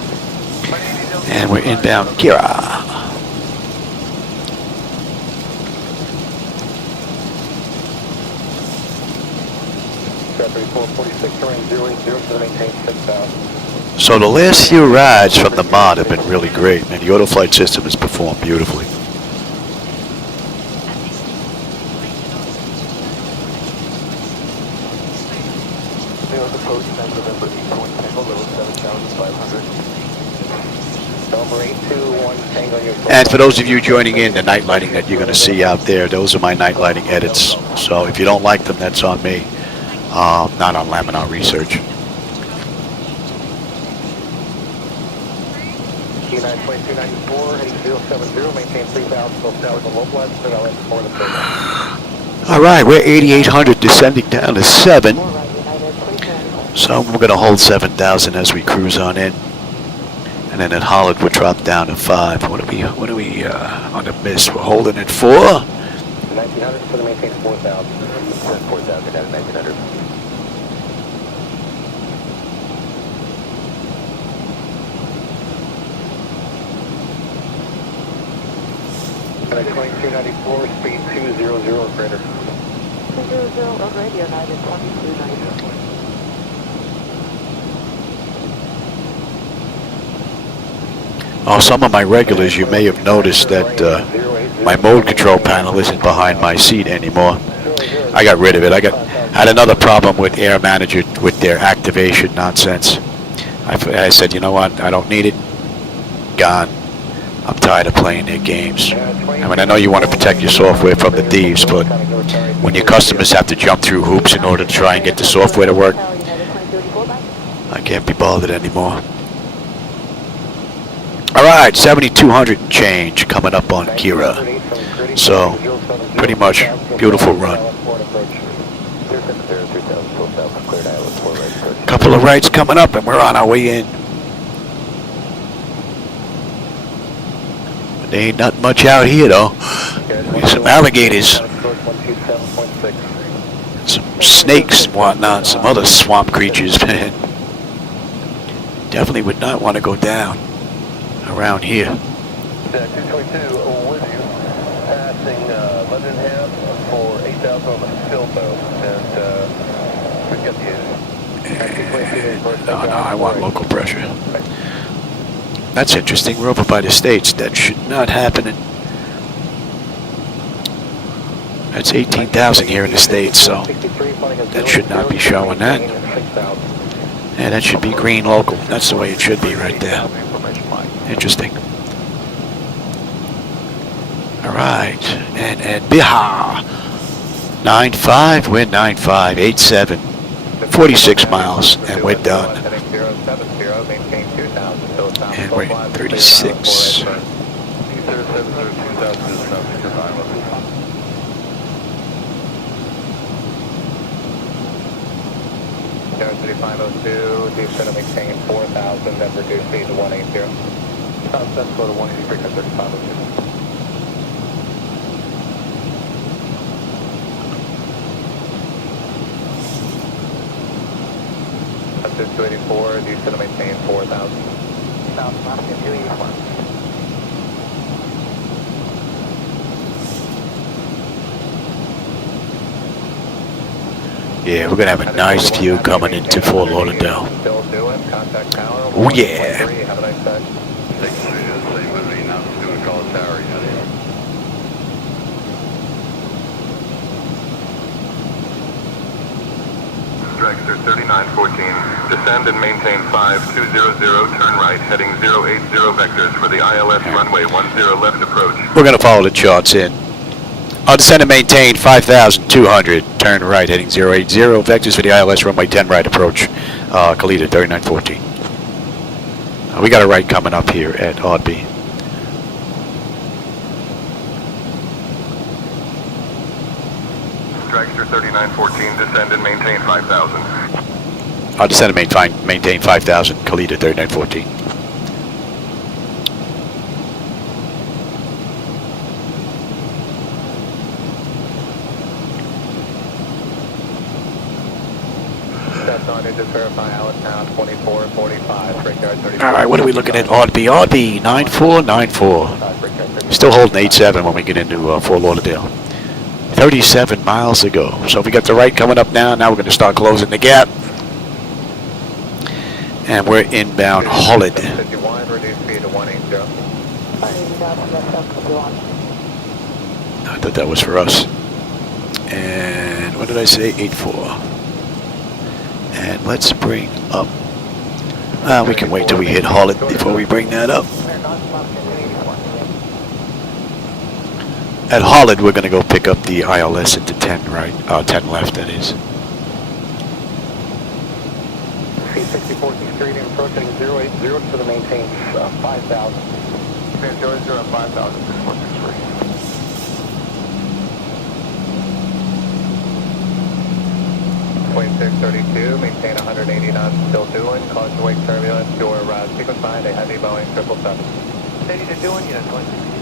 And we're inbound Kira. So the last few rides from the mod have been really great, man. The auto flight system has performed beautifully. And for those of you joining in, the night lighting that you're going to see out there, those are my night lighting edits. So if you don't like them, that's on me, not on Laminar Research. All right, we're 8,800 descending down to 7. So we're going to hold 7,000 as we cruise on in. And then at Holland we'll drop down to 5. What are we on the miss? We're holding at 4. 1,900 for the maintain 4,000. 4,000 down at 1,900. At 2294, speed 200 or greater. 200 or greater, United 2294. Oh, some of my regulars, you may have noticed that my mode control panel isn't behind my seat anymore. I got rid of it. Had another problem with Air Manager with their activation nonsense. I said, you know what? I don't need it. Gone. I'm tired of playing their games. I mean, I know you want to protect your software from the thieves, but when your customers have to jump through hoops in order to try and get the software to work, I can't be bothered anymore. All right, 7,200 and change coming up on Kira. So, pretty much beautiful run. Couple of rights coming up and we're on our way in. But there ain't not much out here though. There's some alligators, some snakes and whatnot, some other swamp creatures, man. Definitely would not want to go down around here. 222 with you, passing Leadenham for 8,000 on the Silbo, and we've got the... No, I want local pressure. That's interesting. We're over by the States. That should not happen. That's 18,000 here in the States, so that should not be showing that. Yeah, that should be green local. That's the way it should be right there. Interesting. All right, and Biha, 9.5, we're 9.5, 8.7, 46 miles, and we're done. And we're in 36. Tower 3502, descend and maintain 4,000, then reduce speed to 180. That's go to 180, frequency 3502. Dexter 284, do you still maintain 4,000? 284. Yeah, we're gonna have a nice view coming into Fort Lauderdale. Still doing contact tower. Oh yeah. Have a nice day. Same with me, now doing call tower. Dragster 3914, descend and maintain 5200, turn right, heading 080 vectors for the ILS runway 10 left approach. We're gonna follow the charts in. I'll descend and maintain 5,200, turn right, heading 080 vectors for the ILS runway 10 right approach, Kalitta 3914. We got a right coming up here at Audby. Dragster 3914, descend and maintain 5,000. I'll descend and maintain 5,000, Kalitta 3914. That's on it, just verify Allen Town 2445, Brickyard 34. Alright, what are we looking at? Audby, Audby, 9494. Still holding 87 when we get into Fort Lauderdale. 37 miles ago. So we got the right coming up now. Now we're going to start closing the gap. And we're inbound Holland. 51, reduce speed to 180. I thought that was for us. And what did I say? 84. And let's bring up. We can wait till we hit Holland before we bring that up. At Holland, we're going to go pick up the ILS into 10 right, 10 left, that is. C6014 Street approaching 080 for the maintain 5,000. 080 at 5,000, 6463. 2632, maintain 180 knots, still doing. Cause to wake turbulence, your sequence behind a heavy Boeing 777. Steady to doing, unit 26.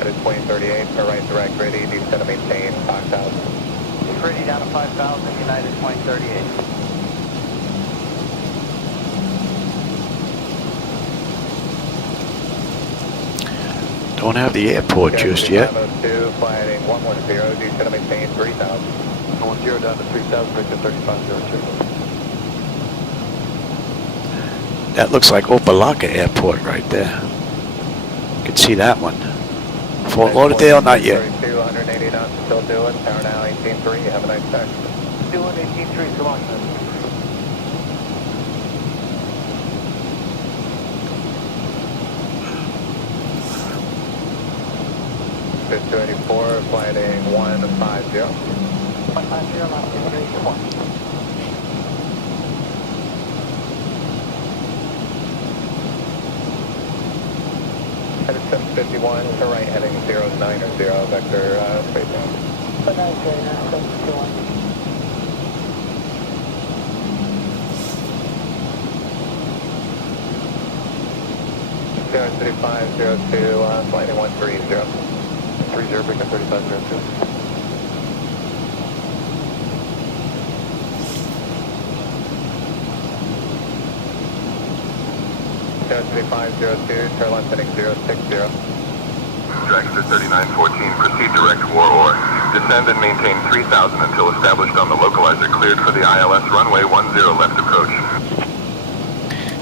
That is 2038, for right direct ready, descend to maintain 5,000. Ready down to 5,000, United 2038. Don't have the airport just yet. 502, flying 110, descend to maintain 3,000. 10 down to 3,000, Victor 3502. That looks like Opalaka Airport right there. You can see that one. Fort Lauderdale, not yet. 180 knots, still doing. Tower now 18.3. Have a nice day. Doing 18.3, come on. 284, flighting 150. 150, last 234. Headed 751, to right, heading 090, vector space down. 751. 03502, flighting 130. 30, breaking 3502. 03502, turn left heading 060. Dragster 3914, proceed direct war. Descend and maintain 3,000 until established on the localizer, cleared for the ILS runway 10 left approach.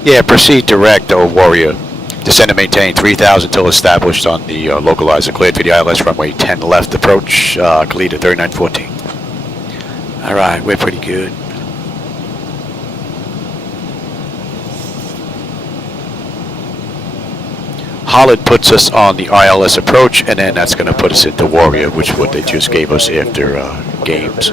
Yeah, proceed direct, Warrior. Descend and maintain 3,000 until established on the localizer, cleared for the ILS runway 10 left approach, Kalitta 3914. Alright, we're pretty good. Holland puts us on the ILS approach, and then that's going to put us into Warrior, which is what they just gave us after games.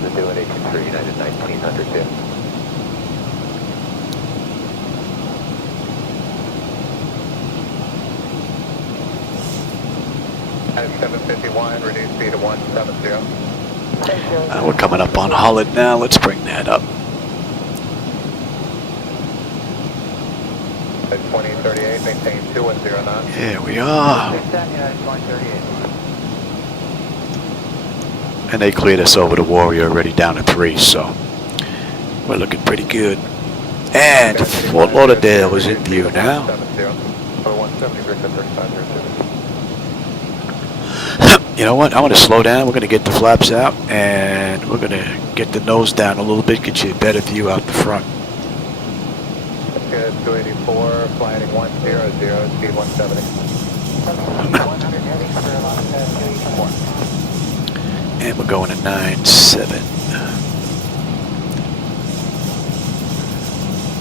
At 751, reduce speed to 170. We're coming up on Holland now. Let's bring that up. At 2038, maintain 210 knots. Here we are. And they cleared us over the Warrior already down to 3, so we're looking pretty good. And Fort Lauderdale is in view now. You know what? I want to slow down. We're going to get the flaps out, and we're going to get the nose down a little bit, get you a better view out the front. Good, 284, flying 100, speed 170. 100 heading for And we're going to 97.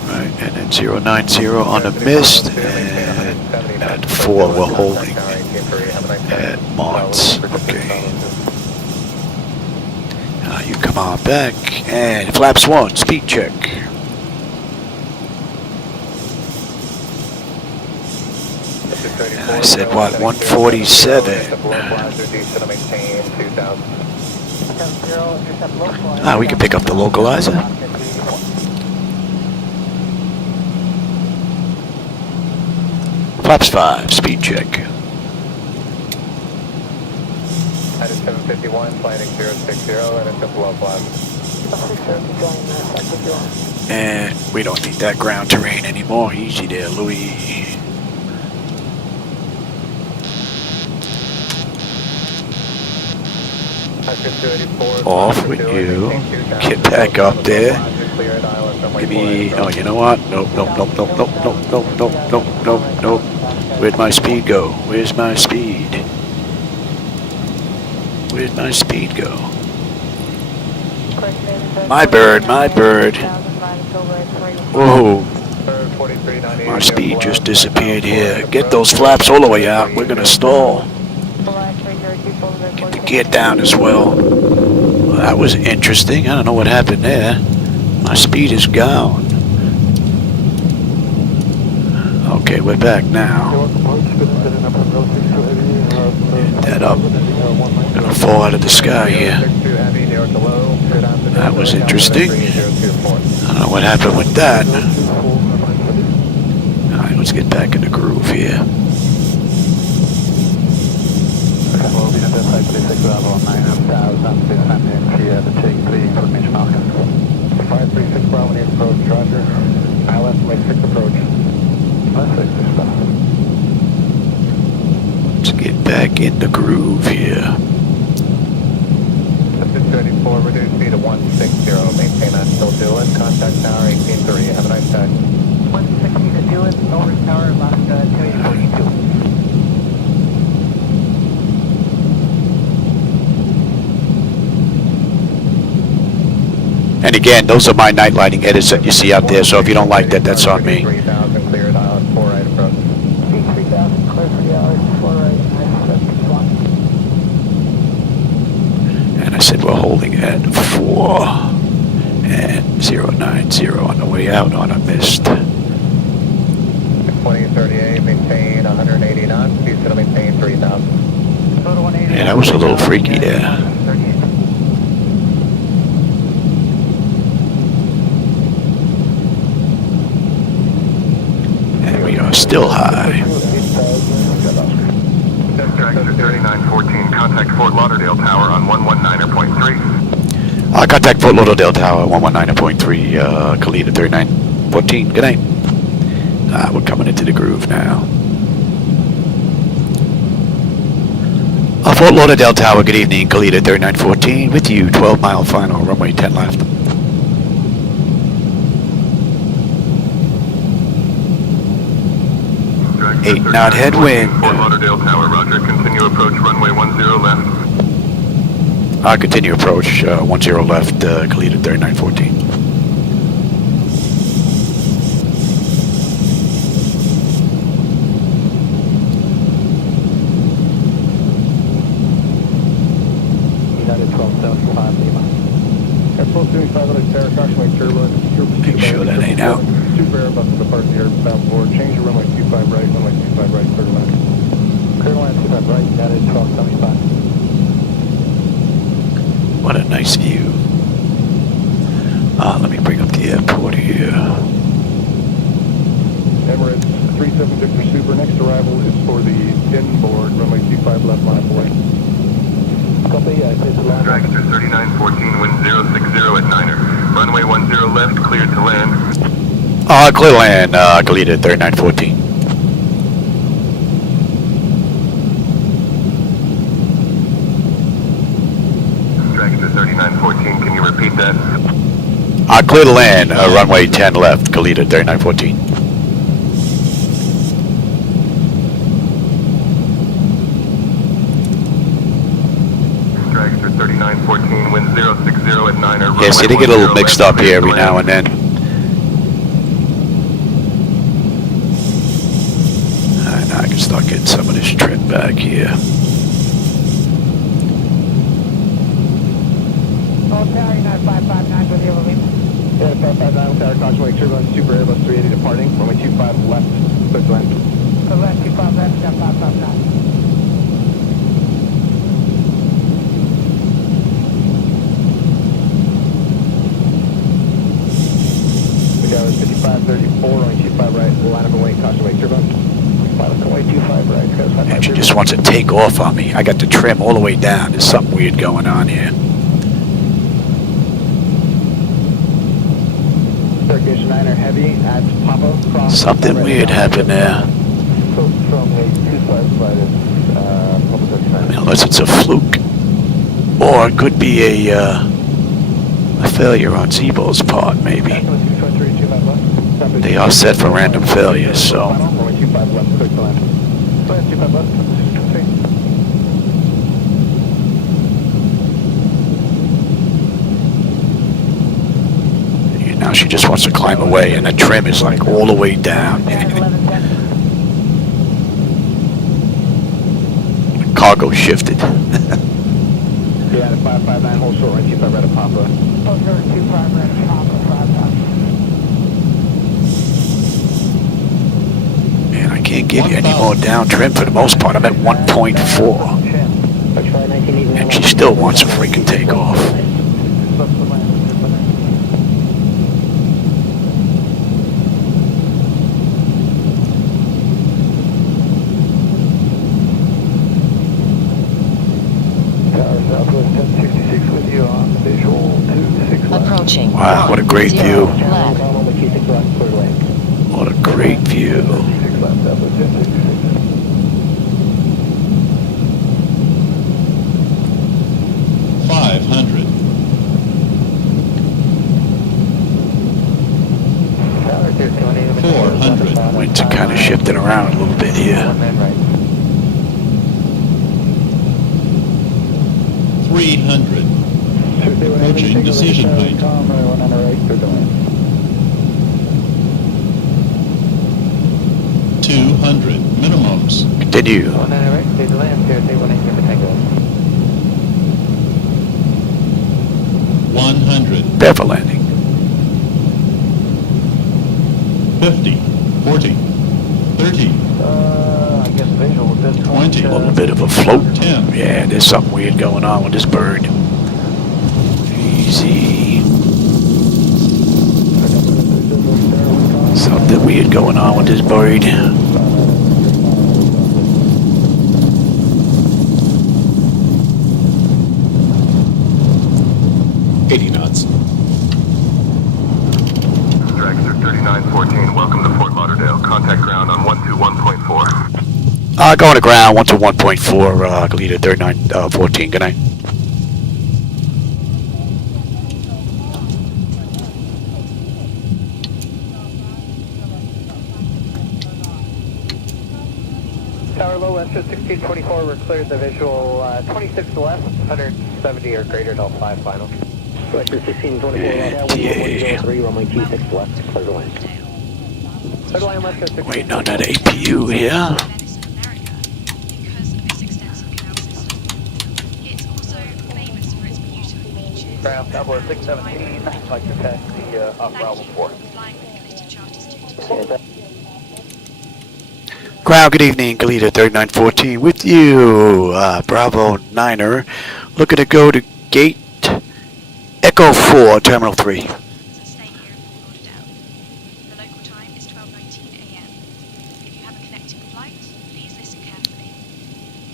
Right, and then 090 on the mist, and at 4 we're holding at Mods. Okay. You come on back, and flaps 1, speed check. And I said what, 147. We can pick up the localizer. Flaps 5, speed check. At 751, flighting 060, and it's a below flag. And we don't need that ground terrain anymore. Easy there, Louis. Off with you. Get back up there. Maybe, oh, you know what? Nope. Where'd my speed go? Where's my speed? Where'd my speed go? My bird. Whoa. My speed just disappeared here. Get those flaps all the way out. We're going to stall. Get the gear down as well. Well, that was interesting. I don't know what happened there. My speed is gone. Okay, we're back now. That up. Gonna fall out of the sky here. That was interesting. I don't know what happened with that. Alright, let's get back in the groove here. 536 Bravo near approach, Roger. ILS make 6 approach. Let's get back in the groove here. 34, reduce speed to 160, maintain that, still doing. Contact tower 18-3, have a nice day. 160 to do it, over tower, last 2842. And again, those are my night lighting edits that you see out there, so if you don't like that, that's on me. 3000 cleared, 4 right approach. 3000 cleared for the hours, 4 right, And I said we're holding at 4 and 090 on the way out on a mist. 2038, maintain 180 knots, speed to maintain 3000. Yeah, that was a little freaky there. We are still high. Dragster 3914, contact Fort Lauderdale Tower on 119.3. Contact Fort Lauderdale Tower, 119.3, Kalitta 3914. Good night. We're coming into the groove now. Fort Lauderdale Tower, good evening, Kalitta 3914, with you, 12-mile final, runway 10 left. 8 knot headwind. Fort Lauderdale Tower, roger. Continue approach, runway 10 left. Continue approach, 10 left, Kalitta 3914. Make sure that ain't out. Super Airbus to depart the airbound forward. Change your runway 25 right, runway 25 right, clear line. Clear line 25 right, got it 1275. What a nice view. Let me bring up the airport here. Emirates 37 Victor Super. Next arrival is for the inboard runway 25 left line of way. Dragster 3914, wind 060 at Niner. Runway 10 left, cleared to land. Clear land, Kalitta 3914. Dragster 3914, can you repeat that? Clear the land, runway 10 left, Kalitta 3914. Dragster 3914, wind 060 at Niner. Yeah, see, they get a little mixed up here every now and then. Alright, now I can start getting some of this trim back here. Tower 559 with you, Yeah, 559, Tower Cautionway, turbulence, Super Airbus 380 departing, runway 25 left, clear to land. Go left, 25 left, step 559. The guy was 5534, runway 25 right, line up and wait, Cautionway, turbulence. Line up and wait, 25 right, And she just wants to take off on me. I got the trim all the way down. There's something weird going on here. Circulation 9er heavy at Papa, cross. Something weird happened there. From a 25 flight is Papa 39. Unless it's a fluke. Or it could be a failure on Zibo's part, maybe. They are set for random failures, so. Runway 25 left, clear to land. 25 left, Now she just wants to climb away, and the trim is like all the way down. Cargo shifted. Yeah, the 559, hold short, right, 25 right at Papa. Hold short, 25 right at Papa, 55. Man, I can't give you any more down trim for the most part. I'm at 1.4. And she still wants a freaking takeoff. Approaching. Wow, what a great view. What a great view. Winds are kind of shifting around a little bit here. 300. Approaching decision height. 200. Minimums. Continue. 100. Prepare for landing. 50. 40. 30. 20. A little bit of a float. 10. Yeah, there's something weird going on with this bird. Easy. Something weird going on with this bird. 80 knots. Dragster 3914, welcome to Fort Lauderdale. Contact ground on 121.4. Going to ground, 121.4, Kalitta 3914. Good night. Tower low, Western 1624, we're cleared the visual 26 left, 170 or greater till 5 final. Western 1624, 1103, runway 26 left, clear to land. Clear to land, Western 1624. Waiting on that APU here. Ground, Cowboy 617, I'd like to taxi off Bravo 4. Ground, good evening, Kalitta 3914 with you, Bravo 9er, looking to go to gate Echo 4, Terminal 3. Stay here in Lauderdale. The local time is 12:19 a.m. If you have a connecting flight, please listen carefully.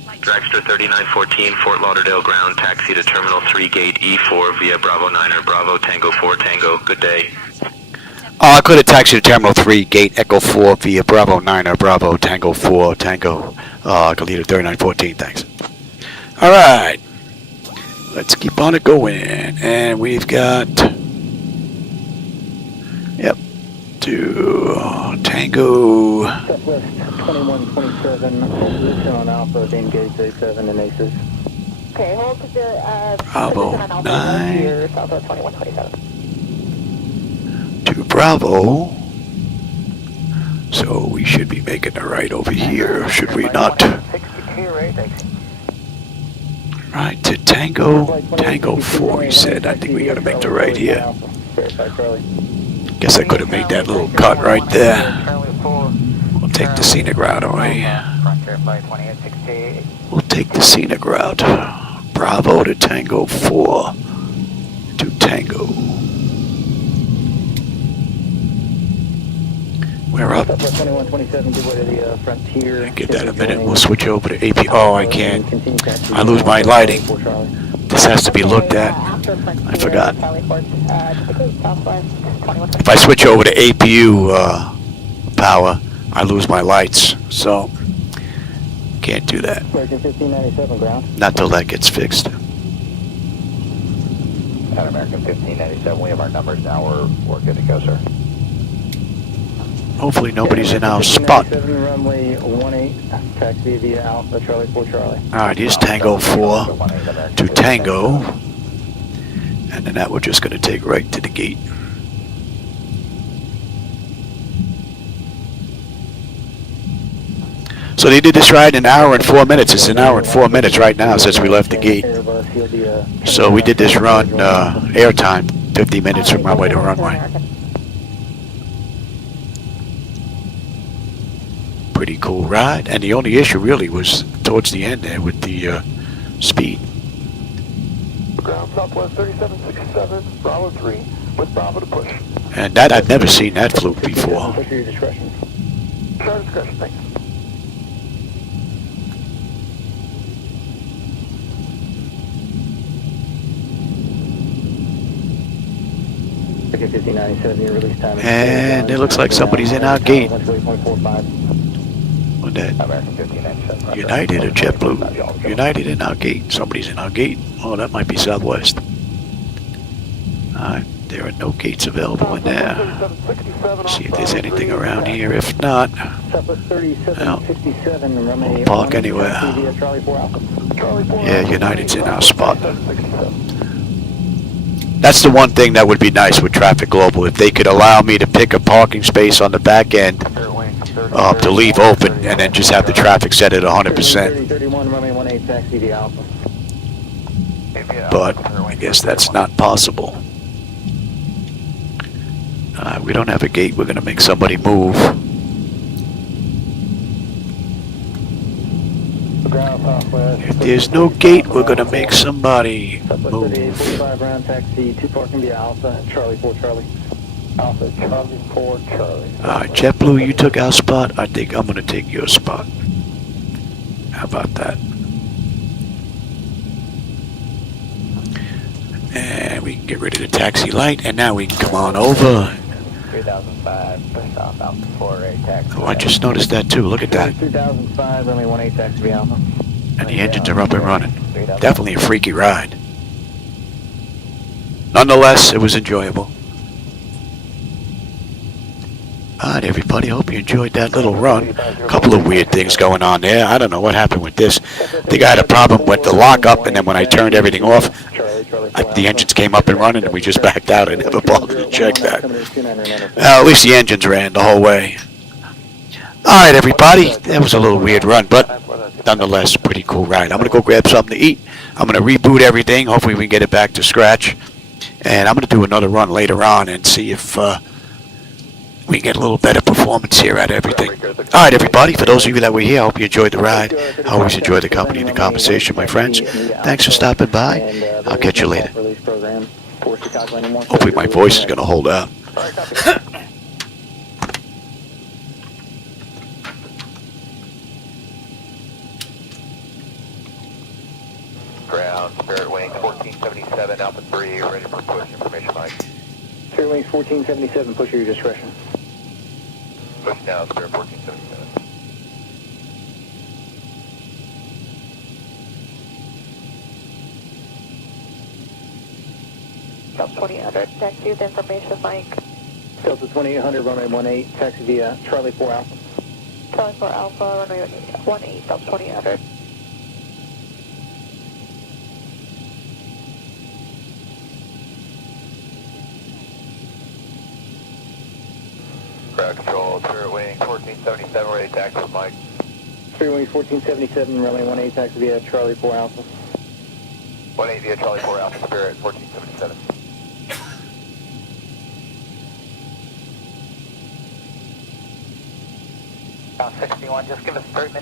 Flight Dragster 3914, Fort Lauderdale ground, taxi to Terminal 3, Gate E4 via Bravo 9er, Bravo Tango 4 Tango. Good day. I could have taxied to Terminal 3, Gate Echo 4 via Bravo 9er, Bravo Tango 4 Tango. Kalitta 3914, thanks. All right. Let's keep on it going. And we've got... Yep. To Tango. Southwest 2127, position on Alpha, engage A7 and A6. Okay, hold Bravo 9 here, Southwest 2127. to Bravo. So we should be making a right over here, should we not? Right to Tango, Tango 4, he said. I think we got to make the right here. Guess I could have made that little cut right there. We'll take the scenic route away. We'll take the scenic route. Bravo to Tango 4 to Tango. We're up. Southwest 2127, give way to the Frontier. Get that in a minute. We'll switch over to AP. Oh, I can't. I lose my lighting. This has to be looked at. I forgot. If I switch over to APU power, I lose my lights. So, can't do that. Not till that gets fixed. At American 1597, we have our numbers now. We're good to go, sir. Hopefully nobody's in our spot. Runway 18, taxi via Alpha, Charlie 4 Charlie. Alright, here's Tango 4 to Tango. And then that we're just going to take right to the gate. So they did this ride in an hour and 4 minutes. It's an hour and 4 minutes right now since we left the gate. So we did this run airtime, 50 minutes from runway to runway. Pretty cool ride, and the only issue really was towards the end there with the speed. Ground Southwest 3767, Bravo 3, with Bravo to push. And that, I've never seen that fluke before. Your discretion. Sure discretion, thanks. And it looks like somebody's in our gate. What that? United or JetBlue? United in our gate. Somebody's in our gate. Oh, that might be Southwest. Alright, there are no gates available in there. See if there's anything around here. If not, well, we'll park anywhere. Yeah, United's in our spot. That's the one thing that would be nice with Traffic Global, if they could allow me to pick a parking space on the back end to leave open and then just have the traffic set at 100%. But I guess that's not possible. We don't have a gate. We're going to make somebody move. If there's no gate, we're going to make somebody move. JetBlue, you took our spot. I think I'm going to take your spot. How about that? And we can get rid of the taxi light, and now we can come on over. 3005, southbound 48 taxi. Oh, I just noticed that too. Look at that. 3005, runway 18 taxi via Alpha. And the engines are up and running. Definitely a freaky ride. Nonetheless, it was enjoyable. Alright, everybody. Hope you enjoyed that little run. A couple of weird things going on there. I don't know what happened with this. I think I had a problem with the lockup, and then when I turned everything off, the engines came up and running, and we just backed out. I never bothered to check that. At least the engines ran the whole way. Alright, everybody. That was a little weird run, but nonetheless, pretty cool ride. I'm going to go grab something to eat. I'm going to reboot everything. Hopefully we can get it back to scratch. And I'm going to do another run later on and see if we can get a little better performance here at everything. Alright, everybody. For those of you that were here, I hope you enjoyed the ride. I always enjoy the company and the conversation, my friends. Thanks for stopping by. I'll catch you later. Hopefully my voice is going to hold out. Ground, Spirit Wings 1477, Alpha 3, ready for push. Information, Mike. Spirit Wings 1477, push at your discretion. Push now, Spirit 1477. Delta 2800, taxi with information, Mike. Delta 2800, runway 18, taxi via Charlie 4 Alpha. Charlie 4 Alpha, runway 18, Delta 2800. Ground control, Spirit Wings 1477, ready to taxi with Mike. Spirit Wings 1477, runway 18, taxi via Charlie 4 Alpha. 18 via Charlie 4 Alpha, Spirit 1477. 61, just give us 3 minutes.